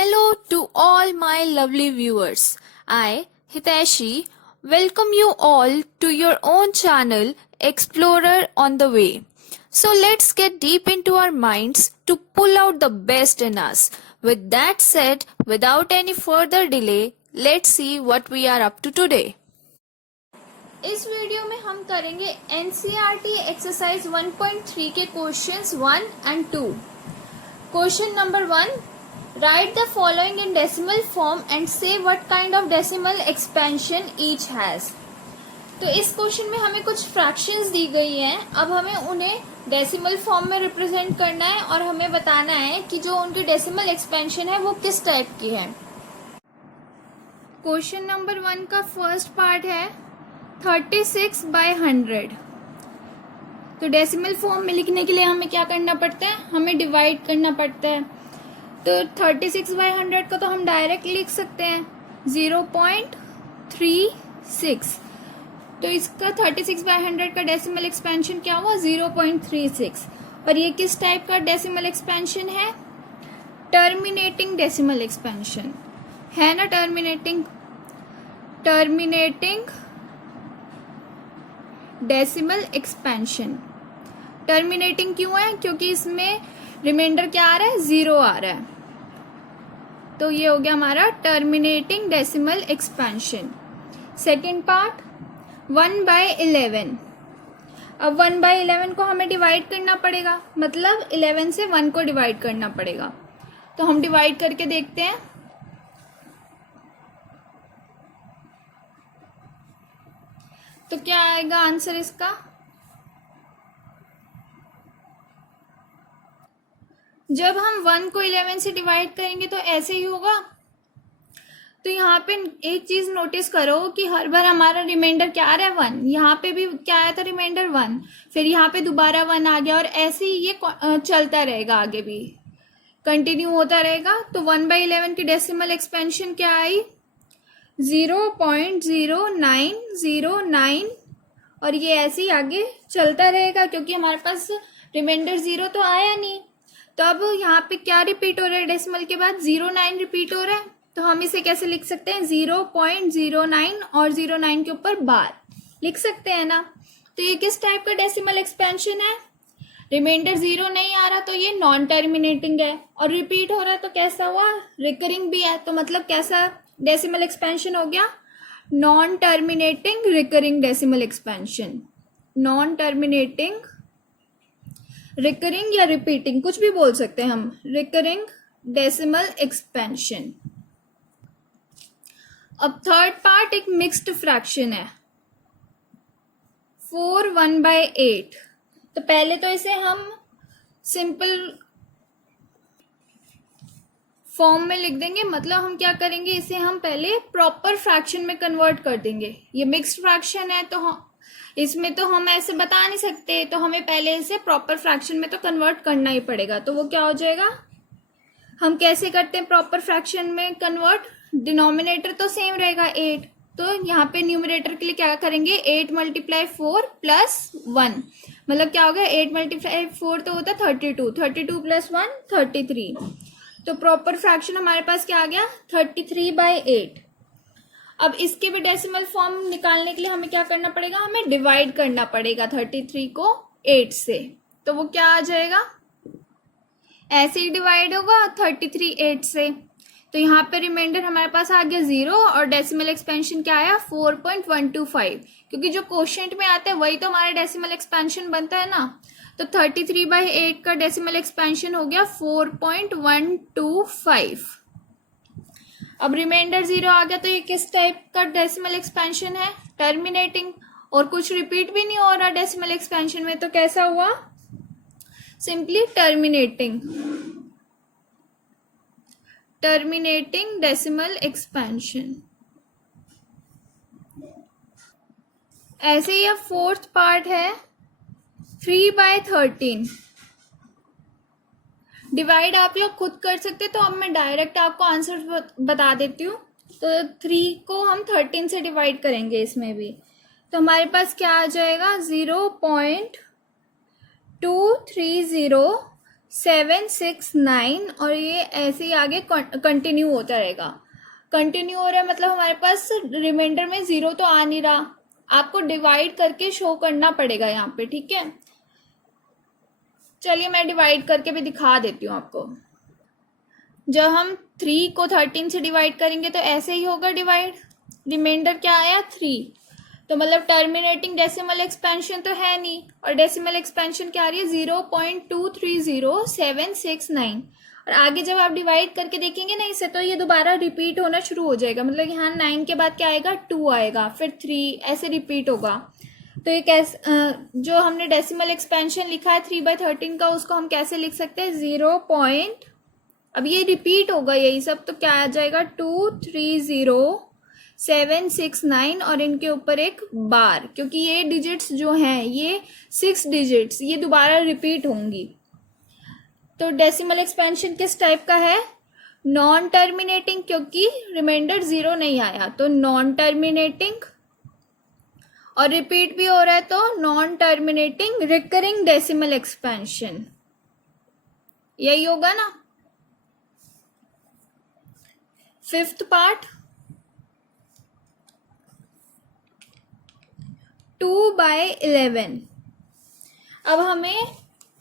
Hello to all my lovely viewers. I, Hiteshi, welcome you all to your own channel, Explorer on the Way. So let's get deep into our minds to pull out the best in us. With that said, without any further delay, let's see what we are up to today. इस video में हम करेंगे NCERT exercise 1.3 के questions 1 and 2. Question number 1, write the following in decimal form and say what kind of decimal expansion each has. तो इस question में हमें कुछ फ्रैक्शंस दी गई हैं. अब हमें उन्हें डेसिमल फॉर्म में रिप्रेजेंट करना है और हमें बताना है कि जो उनकी डेसिमल एक्सपेंशन है वो किस टाइप की है. क्वेश्चन नंबर 1 का फर्स्ट पार्ट है 36/100. तो डेसिमल फॉर्म में लिखने के लिए हमें क्या करना पड़ता है, हमें डिवाइड करना पड़ता है. तो 36/100 को तो हम डायरेक्ट लिख सकते हैं 0.36. तो इसका 36/100 का डेसिमल एक्सपेंशन क्या हुआ 0.36. और ये किस टाइप का डेसिमल एक्सपेंशन है, टर्मिनेटिंग डेसिमल एक्सपेंशन है ना. Terminating decimal expansion. टर्मिनेटिंग क्यों है, क्योंकि इसमें रिमाइंडर क्या आ रहा है, 0 आ रहा है. तो ये हो गया हमारा terminating decimal expansion. Second part 1/11. अब 1/11 को हमें डिवाइड करना पड़ेगा, मतलब 11 से 1 को डिवाइड करना पड़ेगा. तो हम डिवाइड करके देखते हैं. तो क्या आएगा आंसर इसका, जब हम 1 को 11 से डिवाइड करेंगे तो ऐसे ही होगा. तो यहाँ पे एक चीज नोटिस करो कि हर बार हमारा रिमाइंडर क्या आ रहा है 1. यहाँ पे भी क्या आया था, रिमाइंडर 1. फिर यहाँ पे दोबारा 1 आ गया और ऐसे ही ये चलता रहेगा, आगे भी कंटिन्यू होता रहेगा. तो 1/11 की डेसिमल एक्सपेंशन क्या आई 0.0909. और ये ऐसे ही आगे चलता रहेगा क्योंकि हमारे पास रिमाइंडर 0 तो आया नहीं. तो अब यहाँ पे क्या रिपीट हो रहा है, डेसिमल के बाद 09 रिपीट हो रहा है. तो हम इसे कैसे लिख सकते हैं 0.09 और 09 के ऊपर बार लिख सकते हैं ना. तो ये किस टाइप का डेसिमल एक्सपेंशन है, रिमाइंडर 0 नहीं आ रहा तो ये नॉन टर्मिनेटिंग है. और रिपीट हो रहा है तो कैसा हुआ, रिकरिंग भी है. तो मतलब कैसा डेसिमल एक्सपेंशन हो गया, non terminating recurring decimal expansion. Non terminating recurring या रिपीटिंग कुछ भी बोल सकते हैं हम, रिकरिंग डेसिमल एक्सपेंशन. अब थर्ड पार्ट एक मिक्स्ड फ्रैक्शन है 4/1/8. तो पहले तो इसे हम सिंपल फॉर्म में लिख देंगे, मतलब हम क्या करेंगे, इसे हम पहले प्रॉपर फ्रैक्शन में कन्वर्ट कर देंगे. ये मिक्स्ड फ्रैक्शन है तो इसमें तो हम ऐसे बता नहीं सकते, तो हमें पहले इसे प्रॉपर फ्रैक्शन में तो कन्वर्ट करना ही पड़ेगा. तो वो क्या हो जाएगा, हम कैसे करते हैं प्रॉपर फ्रैक्शन में कन्वर्ट, डिनोमिनेटर तो सेम रहेगा 8. तो यहाँ पे न्यूमरेटर के लिए क्या करेंगे 8 × 4 + 1. मतलब क्या होगा 8 × 4 तो होता है 32, 32 + 1 33. तो प्रॉपर फ्रैक्शन हमारे पास क्या आ गया 33/8. अब इसके भी डेसिमल फॉर्म निकालने के लिए हमें क्या करना पड़ेगा, हमें डिवाइड करना पड़ेगा 33 को 8 से. तो वो क्या आ जाएगा, ऐसे ही डिवाइड होगा 33 8 से. तो यहाँ पे रिमाइंडर हमारे पास आ गया 0 और डेसिमल एक्सपेंशन क्या आया 4.125. क्योंकि जो क्वोशिएंट में आता है वही तो हमारा डेसिमल एक्सपेंशन बनता है ना. तो 33/8 का डेसिमल एक्सपेंशन हो गया 4.125. अब रिमाइंडर 0 आ गया तो ये किस टाइप का डेसिमल एक्सपेंशन है, टर्मिनेटिंग. और कुछ रिपीट भी नहीं हो रहा डेसिमल एक्सपेंशन में, तो कैसा हुआ, सिंपली टर्मिनेटिंग डेसिमल एक्सपेंशन. ऐसे ही अब फोर्थ पार्ट है 3/13. डिवाइड आप लोग खुद कर सकते, तो अब मैं डायरेक्ट आपको आंसर बता देती हूँ. तो 3 को हम 13 से डिवाइड करेंगे इसमें भी. तो हमारे पास क्या आ जाएगा 0.230 769 और ये ऐसे ही आगे कंटिन्यू होता रहेगा। कंटिन्यू हो रहा है मतलब हमारे पास रिमाइंडर में 0 तो आ नहीं रहा, आपको डिवाइड करके शो करना पड़ेगा यहाँ पे, ठीक है। चलिए मैं डिवाइड करके भी दिखा देती हूँ आपको। जब हम 3 को 13 से डिवाइड करेंगे तो ऐसे ही होगा डिवाइड। रिमाइंडर क्या आया 3, तो मतलब टर्मिनेटिंग डेसिमल एक्सपेंशन तो है नहीं, और डेसिमल एक्सपेंशन क्या आ रही है 0.230769। और आगे जब आप डिवाइड करके देखेंगे ना इसे, तो ये दोबारा रिपीट होना शुरू हो जाएगा, मतलब यहाँ 9 के बाद क्या आएगा 2 आएगा, फिर 3, ऐसे रिपीट होगा। तो ये कैसे जो हमने डेसिमल एक्सपेंशन लिखा है 3/13 का, उसको हम कैसे लिख सकते हैं 0. अब ये रिपीट होगा यही सब, तो क्या आ जाएगा 230769 और इनके ऊपर एक बार, क्योंकि ये डिजिट्स जो हैं ये 6 डिजिट्स ये दोबारा रिपीट होंगी। तो डेसिमल एक्सपेंशन किस टाइप का है, नॉन टर्मिनेटिंग, क्योंकि रिमाइंडर 0 नहीं आया तो नॉन टर्मिनेटिंग, और रिपीट भी हो रहा है तो non terminating recurring decimal expansion, यही होगा ना। 5th part 2/11। अब हमें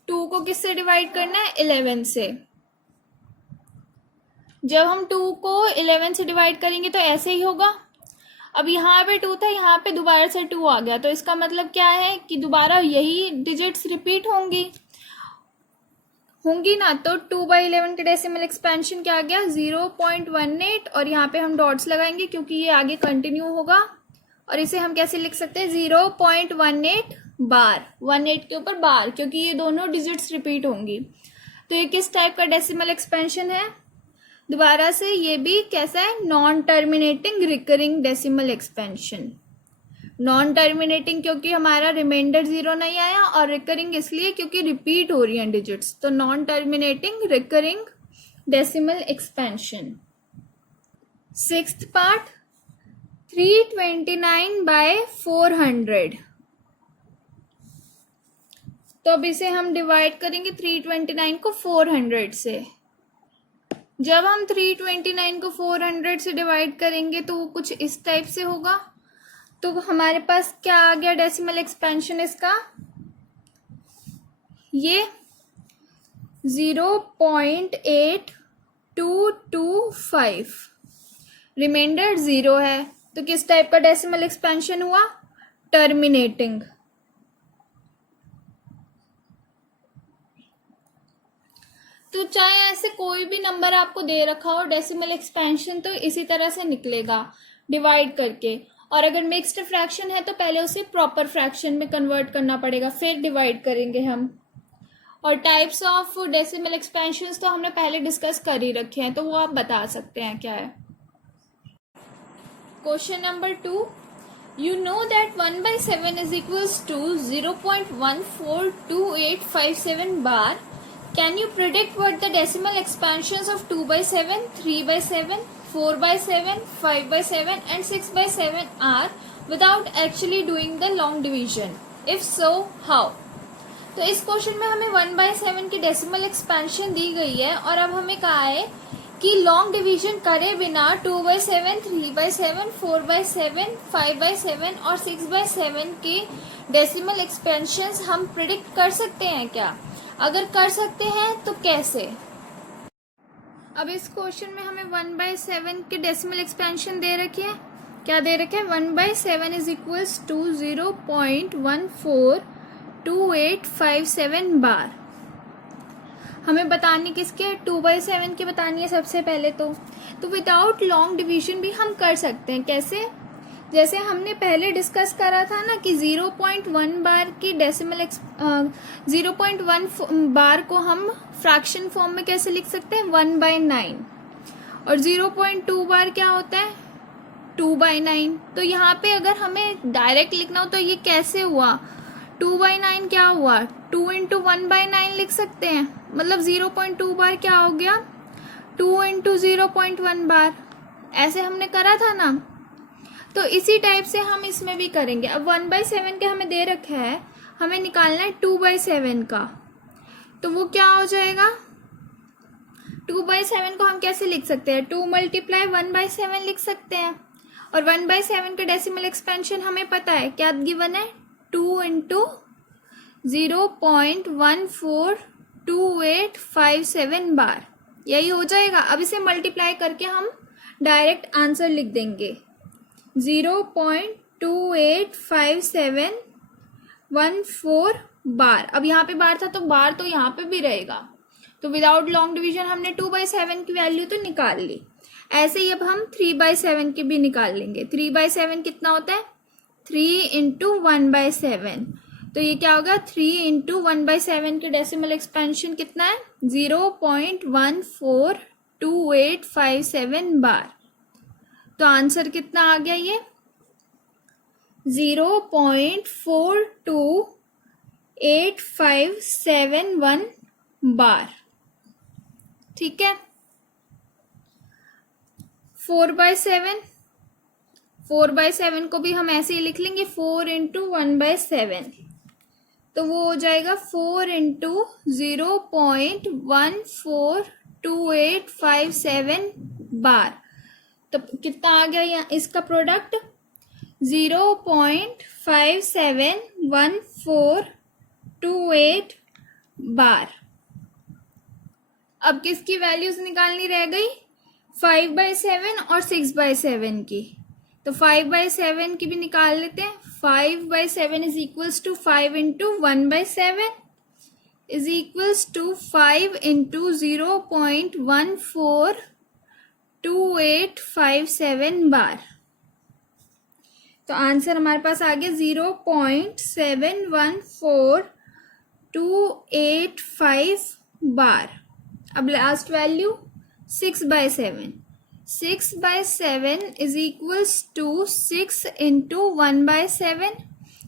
2 को किससे डिवाइड करना है 11 से। जब हम 2 को 11 से डिवाइड करेंगे तो ऐसे ही होगा। अब यहाँ पे 2 था, यहाँ पे दोबारा से 2 आ गया, तो इसका मतलब क्या है कि दोबारा यही डिजिट्स रिपीट होंगी ना। तो 2/11 के डेसिमल एक्सपेंशन क्या आ गया 0.18, और यहाँ पे हम डॉट्स लगाएंगे क्योंकि ये आगे कंटिन्यू होगा, और इसे हम कैसे लिख सकते हैं 0.18 बार, 18 के ऊपर बार, क्योंकि ये दोनों डिजिट्स रिपीट होंगी। तो ये किस टाइप का डेसिमल एक्सपेंशन है, दोबारा से ये भी कैसा है, non terminating recurring decimal expansion. Non terminating क्योंकि हमारा रिमाइंडर 0 नहीं आया, और रिकरिंग इसलिए क्योंकि रिपीट हो रही हैं डिजिट्स, तो non terminating recurring decimal expansion. 6th part 329/400। तो अब इसे हम डिवाइड करेंगे 329 को 400 से। जब हम 329 को 400 से डिवाइड करेंगे तो वो कुछ इस टाइप से होगा। तो हमारे पास क्या आ गया डेसिमल एक्सपेंशन इसका, ये 0.8225, रिमाइंडर 0 है, तो किस टाइप का डेसिमल एक्सपेंशन हुआ, टर्मिनेटिंग। तो चाहे ऐसे कोई भी नंबर आपको दे रखा हो, डेसिमल एक्सपेंशन तो इसी तरह से निकलेगा डिवाइड करके। और अगर मिक्स्ड फ्रैक्शन है तो पहले उसे प्रॉपर फ्रैक्शन में कन्वर्ट करना पड़ेगा, फिर डिवाइड करेंगे हम। और टाइप्स ऑफ डेसिमल एक्सपेंशंस तो हमने पहले डिस्कस कर ही रखे हैं, तो वो आप बता सकते हैं क्या है। Question number 2, you know that 1/7 is equals to 0.142857 bar. Can you predict what the decimal expansions of 2/7, 3/7, 4/7, 5/7 and 6/7 are without actually doing the long division? If so, how? तो इस क्वेश्चन में हमें 1/7 की डेसिमल एक्सपेंशन दी गई है, और अब हमें कहा है कि लॉन्ग डिवीजन करे बिना 2/7, 3/7, 4/7, 5/7 और 6/7 के डेसिमल एक्सपेंशंस हम प्रिडिक्ट कर सकते हैं क्या? अगर कर सकते हैं तो कैसे? अब इस क्वेश्चन में हमें 1/7 के डेसिमल एक्सपेंशन दे रखे हैं, क्या दे रखे हैं 1/7 इज इक्वल्स टू 0.142857 बार। हमें बतानी किसके, 2/7 की बतानी है सबसे पहले। तो विदाउट लॉन्ग डिवीजन भी हम कर सकते हैं, कैसे? जैसे हमने पहले डिस्कस करा था ना कि 0.1 बार की डेसिमल 0.1 बार को हम फ्रैक्शन फॉर्म में कैसे लिख सकते हैं 1/9, और 0.2 बार क्या होता है 2/9। तो यहाँ पे अगर हमें डायरेक्ट लिखना हो तो ये कैसे हुआ, 2/9 क्या हुआ, 2 × 1/9 लिख सकते हैं, मतलब 0.2 बार क्या हो गया 2 × 0.1 बार, ऐसे हमने करा था ना। तो इसी टाइप से हम इसमें भी करेंगे। अब 1/7 के हमें दे रखा है, हमें निकालना है 2/7 का। तो वो क्या हो जाएगा, 2/7 को हम कैसे लिख सकते हैं, 2 मल्टीप्लाई 1/7 लिख सकते हैं। और 1/7 का डेसिमल एक्सपेंशन हमें पता है, क्या गिवन है, 2 इंटू 0.142857 बार, यही हो जाएगा। अब इसे मल्टीप्लाई करके हम डायरेक्ट आंसर लिख देंगे, 0.285714 बार। अब यहाँ पे बार था तो बार तो यहाँ पे भी रहेगा, तो विदाउट लॉन्ग डिवीजन हमने 2/7 की वैल्यू तो निकाल ली। ऐसे ही अब हम 3/7 की भी निकाल लेंगे। 3/7 कितना होता है, 3 इंटू 1/7, तो ये क्या होगा, 3 इंटू 1/7 के डेसिमल एक्सपेंशन कितना है, 0.142857 बार। तो आंसर कितना आ गया, ये 0.428571 बार। ठीक है। 4/7 को भी हम ऐसे ही लिख लेंगे, 4 इंटू 1/7, तो वो हो जाएगा 4 इंटू 0.142857 बार। तो कितना आ गया यहाँ इसका प्रोडक्ट, 0.571428 बार। अब किसकी वैल्यूज निकालनी रह गई, 5/7 और 6/7 की। तो 5/7 की भी निकाल लेते हैं। 5/7 is equals to 5 into 1/7 is equals to 5 into 0.142857 bar. तो आंसर हमारे पास आ गया 0.714285 बार। अब last value 6/7, 6/7 is equals to 6 into 1/7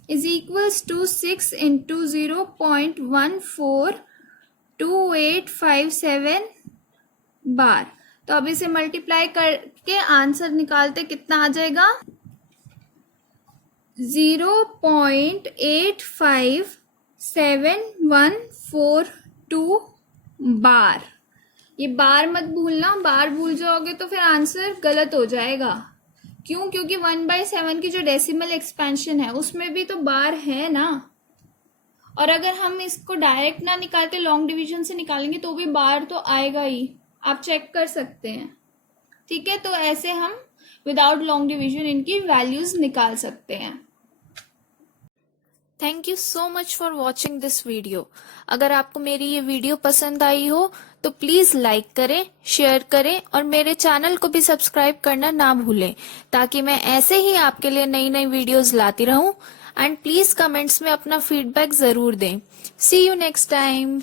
is equals to 6 into 0.142857 bar. तो अब इसे मल्टीप्लाई करके आंसर निकालते कितना आ जाएगा, 0.857142 बार। ये बार मत भूलना, बार भूल जाओगे तो फिर आंसर गलत हो जाएगा। क्यों, क्योंकि 1/7 की जो डेसिमल एक्सपेंशन है उसमें भी तो बार है ना, और अगर हम इसको डायरेक्ट ना निकालते लॉन्ग डिवीजन से निकालेंगे तो भी बार तो आएगा ही, आप चेक कर सकते हैं। ठीक है, तो ऐसे हम विदाउट लॉन्ग डिवीजन इनकी वैल्यूज निकाल सकते हैं। Thank you so much for watching this video. अगर आपको मेरी ये वीडियो पसंद आई हो तो प्लीज लाइक करें, शेयर करें और मेरे चैनल को भी सब्सक्राइब करना ना भूलें, ताकि मैं ऐसे ही आपके लिए नई नई वीडियोस लाती रहूं। एंड प्लीज कमेंट्स में अपना फीडबैक जरूर दें। सी यू नेक्स्ट टाइम।